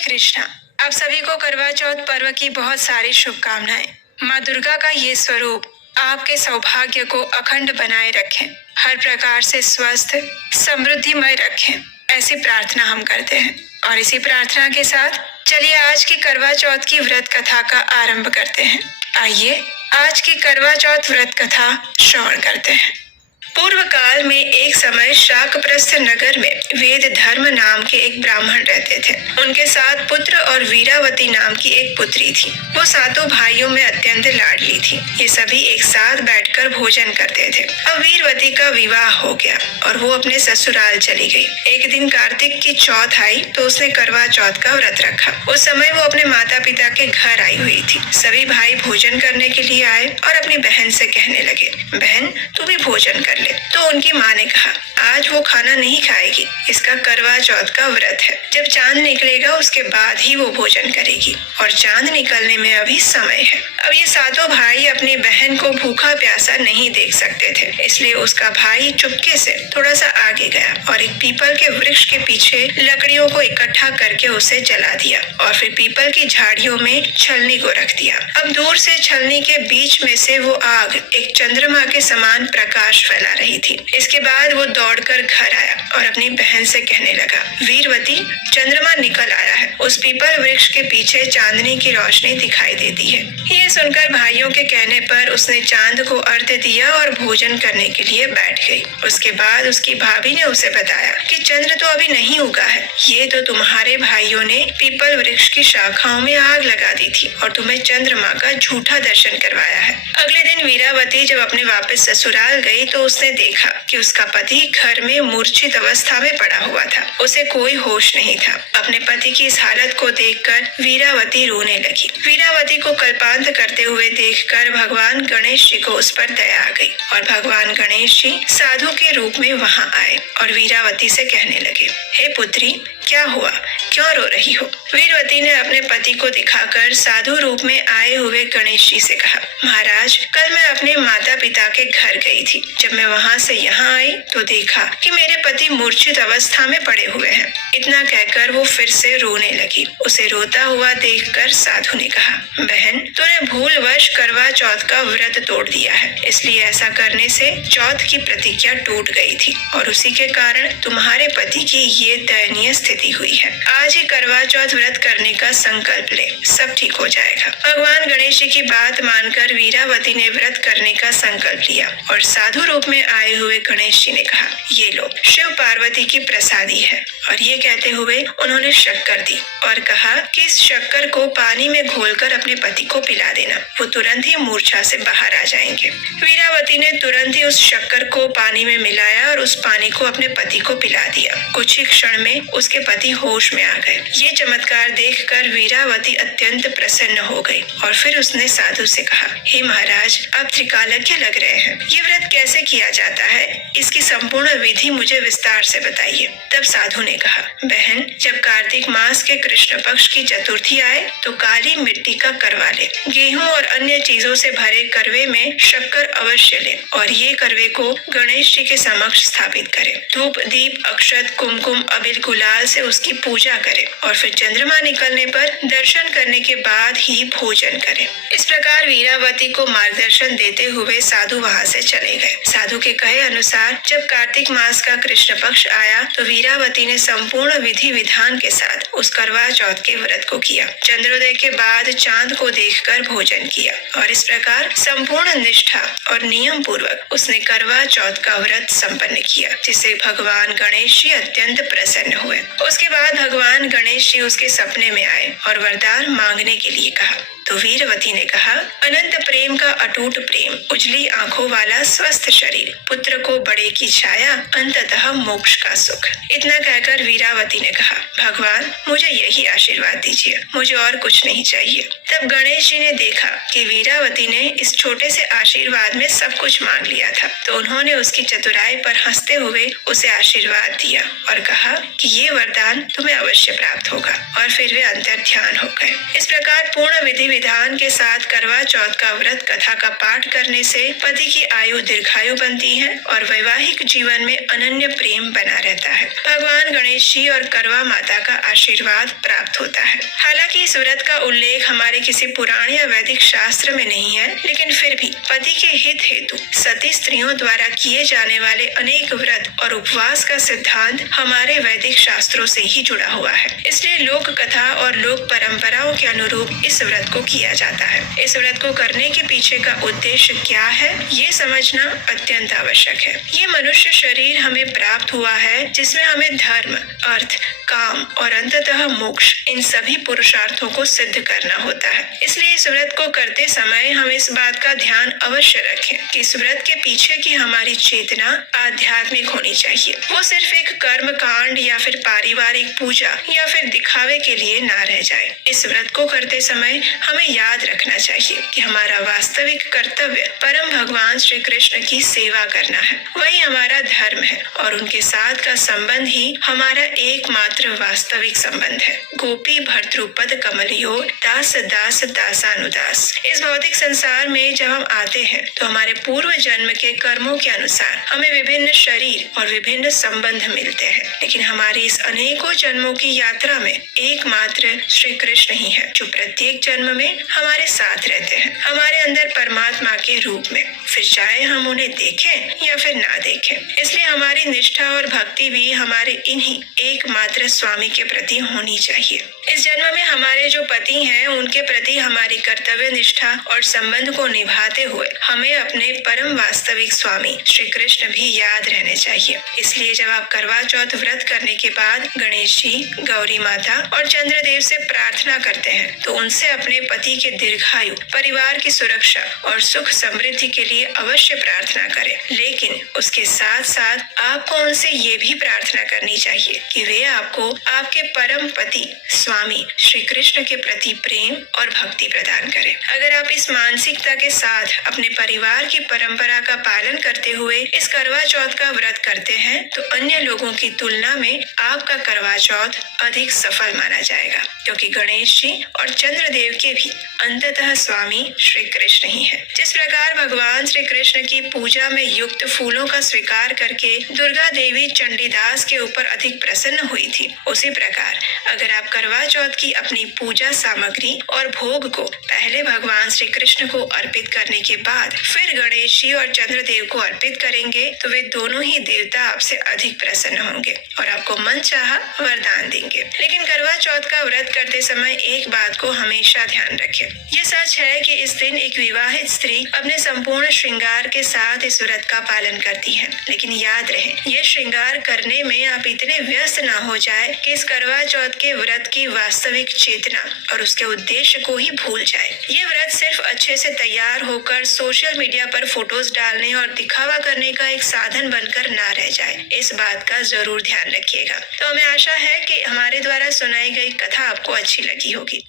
कृष्णा। आप सभी को करवा चौथ पर्व की बहुत सारी शुभकामनाएं। माँ दुर्गा का ये स्वरूप आपके सौभाग्य को अखंड बनाए रखें, हर प्रकार से स्वस्थ समृद्धिमय रखें, ऐसी प्रार्थना हम करते हैं। और इसी प्रार्थना के साथ चलिए आज की करवा चौथ की व्रत कथा का आरंभ करते हैं। आइए आज की करवा चौथ व्रत कथा श्रवण करते हैं। पूर्व काल में एक समय शाकप्रस्थ नगर में वेद धर्म नाम के एक ब्राह्मण रहते थे। उनके 7 पुत्र और वीरावती नाम की एक पुत्री थी। वो 7 भाइयों में अत्यंत लाडली थी। ये सभी एक साथ बैठकर भोजन करते थे। अब वीरवती का विवाह हो गया और वो अपने ससुराल चली गई। एक दिन कार्तिक की चौथ आई तो उसने करवा चौथ का व्रत रखा। उस समय वो अपने माता पिता के घर आई हुई थी। सभी भाई भोजन करने के लिए आए और अपनी बहन से कहने लगे, बहन तू भी भोजन कर ले। तो उनकी माँ ने कहा, आज वो खाना नहीं खाएगी, इसका करवा चौथ का व्रत है। जब चांद निकलेगा उसके बाद ही वो भोजन करेगी और चांद निकलने में अभी समय है। अब ये 7 भाई अपनी बहन को भूखा प्यासा नहीं देख सकते थे, इसलिए उसका भाई चुपके से थोड़ा सा आगे गया और एक पीपल के वृक्ष के पीछे लकड़ियों को इकट्ठा करके उसे जला दिया और फिर पीपल की झाड़ियों में छलनी को रख दिया। अब दूर से छलनी के बीच में से वो आग एक चंद्रमा के समान प्रकाश फैला रही थी। इसके बाद वो दौड़कर घर आया और अपनी बहन से कहने लगा, वीरवती चंद्रमा निकल आया है, उस पीपल वृक्ष के पीछे चांदनी की रोशनी दिखाई देती है। ये सुनकर भाइयों के कहने पर उसने चांद को अर्घ्य दिया और भोजन करने के लिए बैठ गई। उसके बाद उसकी भाभी ने उसे बताया कि चंद्र तो अभी नहीं उगा है, ये तो तुम्हारे भाइयों ने पीपल वृक्ष की शाखाओं में आग लगा दी थी और तुम्हें चंद्रमा का झूठा दर्शन करवाया है। अगले दिन वीरावती जब अपने वापस ससुराल गई तो उसने देखा कि उसका पति घर में मूर्छित अवस्था में पड़ा हुआ था। उसे कोई होश नहीं था। अपने पति की इस हालत को देखकर वीरावती रोने लगी। वीरावती को कल्पांत करते हुए देखकर भगवान गणेश जी को उस पर दया आ गई और भगवान गणेश जी साधु के रूप में वहां आए और वीरावती से कहने लगे, हे पुत्री क्या हुआ, क्यों रो रही हो? वीरवती ने अपने पति को दिखाकर साधु रूप में आए हुए गणेश जी से कहा, महाराज कल मैं अपने माता पिता के घर गई थी। जब मैं वहां से यहाँ आई तो देखा कि मेरे पति मूर्छित अवस्था में पड़े हुए हैं। इतना कहकर वो फिर से रोने लगी। उसे रोता हुआ देखकर साधु ने कहा, बहन तूने भूलवश करवा चौथ का व्रत तोड़ दिया है, इसलिए ऐसा करने से चौथ की प्रतिज्ञा टूट गई थी और उसी के कारण तुम्हारे पति की ये दयनीय स्थिति हुई है। आज ही करवा चौथ व्रत करने का संकल्प ले, सब ठीक हो जाएगा। भगवान गणेश जी की बात मानकर वीरावती ने व्रत करने का संकल्प लिया और साधु रूप में आए हुए गणेश जी ने कहा, ये लो शिव पार्वती की प्रसादी है। और ये कहते हुए उन्होंने शक्कर दी और कहा कि इस शक्कर को पानी में घोलकर अपने पति को पिला देना, वो तुरंत ही मूर्छा से बाहर आ जाएंगे। वीरावती ने तुरंत ही उस शक्कर को पानी में मिलाया और उस पानी को अपने पति को पिला दिया। कुछ ही क्षण में उसके पति होश में आ गए। ये चमत्कार देखकर वीरावती अत्यंत प्रसन्न हो गई और फिर उसने साधु से कहा, हे महाराज आप त्रिकालज्ञ लग रहे हैं, ये व्रत कैसे किया जाता है, इसकी संपूर्ण विधि मुझे विस्तार से बताइए। तब साधु ने कहा, बहन जब कार्तिक मास के कृष्ण पक्ष की चतुर्थी आए तो काली मिट्टी का करवा ले, गेहूं और अन्य चीजों से भरे करवे में शक्कर अवश्य ले और ये करवे को गणेश जी के समक्ष स्थापित करे। धूप दीप अक्षत कुमकुम अबीर गुलाल से उसकी पूजा करे और फिर चंद्रमा निकलने पर दर्शन करने के बाद ही भोजन करे। इस प्रकार वीरावती को मार्गदर्शन देते हुए साधु वहां से चले गए। साधु के कहे अनुसार जब कार्तिक मास का कृष्ण पक्ष आया तो वीरावती ने संपूर्ण विधि विधान के साथ उस करवा चौथ के व्रत को किया। चंद्रोदय के बाद चांद को देखकर भोजन किया और इस प्रकार संपूर्ण निष्ठा और नियम पूर्वक उसने करवा चौथ का व्रत संपन्न किया, जिससे भगवान गणेश जी अत्यंत प्रसन्न हुए। उसके बाद भगवान गणेश जी उसके सपने में आए और वरदान मांगने के लिए कहा। तो वीरवती ने कहा, अनंत प्रेम का अटूट प्रेम, उजली आंखों वाला स्वस्थ शरीर, पुत्र को बड़े की छाया, अंततः मोक्ष का सुख। इतना कहकर वीरावती ने कहा, भगवान मुझे यही आशीर्वाद दीजिए, मुझे और कुछ नहीं चाहिए। तब गणेश जी ने देखा कि वीरावती ने इस छोटे से आशीर्वाद में सब कुछ मांग लिया था, तो उन्होंने उसकी चतुराई पर हंसते हुए उसे आशीर्वाद दिया और कहा कि ये वरदान तुम्हें अवश्य प्राप्त होगा और फिर वे अंतर्ध्यान हो गए। इस प्रकार पूर्ण विधि विधान के साथ करवा चौथ का व्रत कथा का पाठ करने से पति की आयु दीर्घायु बनती है और वैवाहिक जीवन में अनन्य प्रेम बना रहता है। भगवान गणेश जी और करवा माता का आशीर्वाद प्राप्त होता है। हालांकि इस व्रत का उल्लेख हमारे किसी पुराण या वैदिक शास्त्र में नहीं है, लेकिन फिर भी पति के हित हेतु सती स्त्रियों द्वारा किए जाने वाले अनेक व्रत और उपवास का सिद्धांत हमारे वैदिक शास्त्रों से ही जुड़ा हुआ है। इसलिए लोक कथा और लोक परंपराओं के अनुरूप इस व्रत को किया जाता है। इस व्रत को करने के पीछे का उद्देश्य क्या है, ये समझना अत्यंत आवश्यक है। ये मनुष्य शरीर हमें प्राप्त हुआ है, जिसमें हमें धर्म, अर्थ, काम और अंततः मोक्ष इन सभी पुरुषार्थों को सिद्ध करना होता है। इसलिए इस व्रत को करते समय हम इस बात का ध्यान अवश्य रखें कि इस व्रत के पीछे की हमारी चेतना आध्यात्मिक होनी चाहिए। वो सिर्फ एक कर्म कांड या फिर पारिवारिक पूजा या फिर दिखावे के लिए ना रह जाए। इस व्रत को करते समय हमें याद रखना चाहिए कि हमारा वास्तविक कर्तव्य परम भगवान श्री कृष्ण की सेवा करना है। वही हमारा धर्म है और उनके साथ का संबंध ही हमारा एकमात्र वास्तविक संबंध है। गोपी भर्तृपद कमलियो दास दास दासानुदास। इस भौतिक संसार में जब हम आते हैं तो हमारे पूर्व जन्म के कर्मों के अनुसार हमें विभिन्न शरीर और विभिन्न संबंध मिलते हैं, लेकिन हमारी इस अनेकों जन्मों की यात्रा में एकमात्र श्री कृष्ण ही है जो प्रत्येक जन्म में हमारे साथ रहते हैं, हमारे अंदर परमात्मा के रूप में, फिर चाहे हम उन्हें देखें या फिर ना देखें। इसलिए हमारी निष्ठा और भक्ति भी हमारे इन्हीं एकमात्र स्वामी के प्रति होनी चाहिए। इस जन्म में हमारे जो पति हैं, उनके प्रति हमारी कर्तव्य निष्ठा और संबंध को निभाते हुए हमें अपने परम वास्तविक स्वामी श्री कृष्ण भी याद रहने चाहिए। इसलिए जब आप करवा चौथ व्रत करने के बाद गणेश जी, गौरी माता और चंद्रदेव से प्रार्थना करते हैं तो उनसे अपने पति के दीर्घायु, परिवार की सुरक्षा और सुख समृद्धि के लिए अवश्य प्रार्थना करें। लेकिन उसके साथ साथ आपको उनसे ये भी प्रार्थना करनी चाहिए कि वे आपको आपके परम पति स्वामी श्री कृष्ण के प्रति प्रेम और भक्ति प्रदान करें। अगर आप इस मानसिकता के साथ अपने परिवार की परंपरा का पालन करते हुए इस करवा चौथ का व्रत करते हैं तो अन्य लोगों की तुलना में आपका करवा चौथ अधिक सफल माना जाएगा, क्योंकि गणेश जी और चंद्रदेव के भी अंततः स्वामी श्री कृष्ण ही है। जिस प्रकार भगवान श्री कृष्ण की पूजा में युक्त फूलों का स्वीकार करके दुर्गा देवी चंडीदास के ऊपर अधिक प्रसन्न हुई थी, उसी प्रकार अगर आप करवा चौथ की अपनी पूजा सामग्री और भोग को पहले भगवान श्री कृष्ण को अर्पित करने के बाद फिर गणेश जी और चंद्रदेव को अर्पित करेंगे तो वे दोनों ही देवता आपसे अधिक प्रसन्न होंगे और आपको मन चाहा वरदान देंगे। लेकिन करवा चौथ का व्रत करते समय एक बात को हमेशा ध्यान रखें। ये सच है कि इस दिन एक विवाहित स्त्री अपने संपूर्ण श्रृंगार के साथ इस व्रत का पालन करती है, लेकिन याद रहे ये श्रृंगार करने में आप इतने व्यस्त ना हो जाए कि इस करवा चौथ के व्रत की वास्तविक चेतना और उसके उद्देश्य को ही भूल जाए। ये व्रत सिर्फ अच्छे से तैयार होकर सोशल मीडिया पर फोटोज डालने और दिखावा करने का एक साधन बनकर ना रह जाए, इस बात का जरूर ध्यान रखिएगा। तो हमें आशा है कि हमारे द्वारा सुनाई गई कथा आपको अच्छी लगी होगी।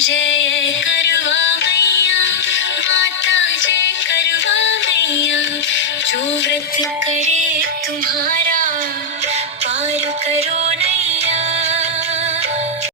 जय करवा मैया, माता जय करवा मैया, जो व्रत करे तुम्हारा पार करो न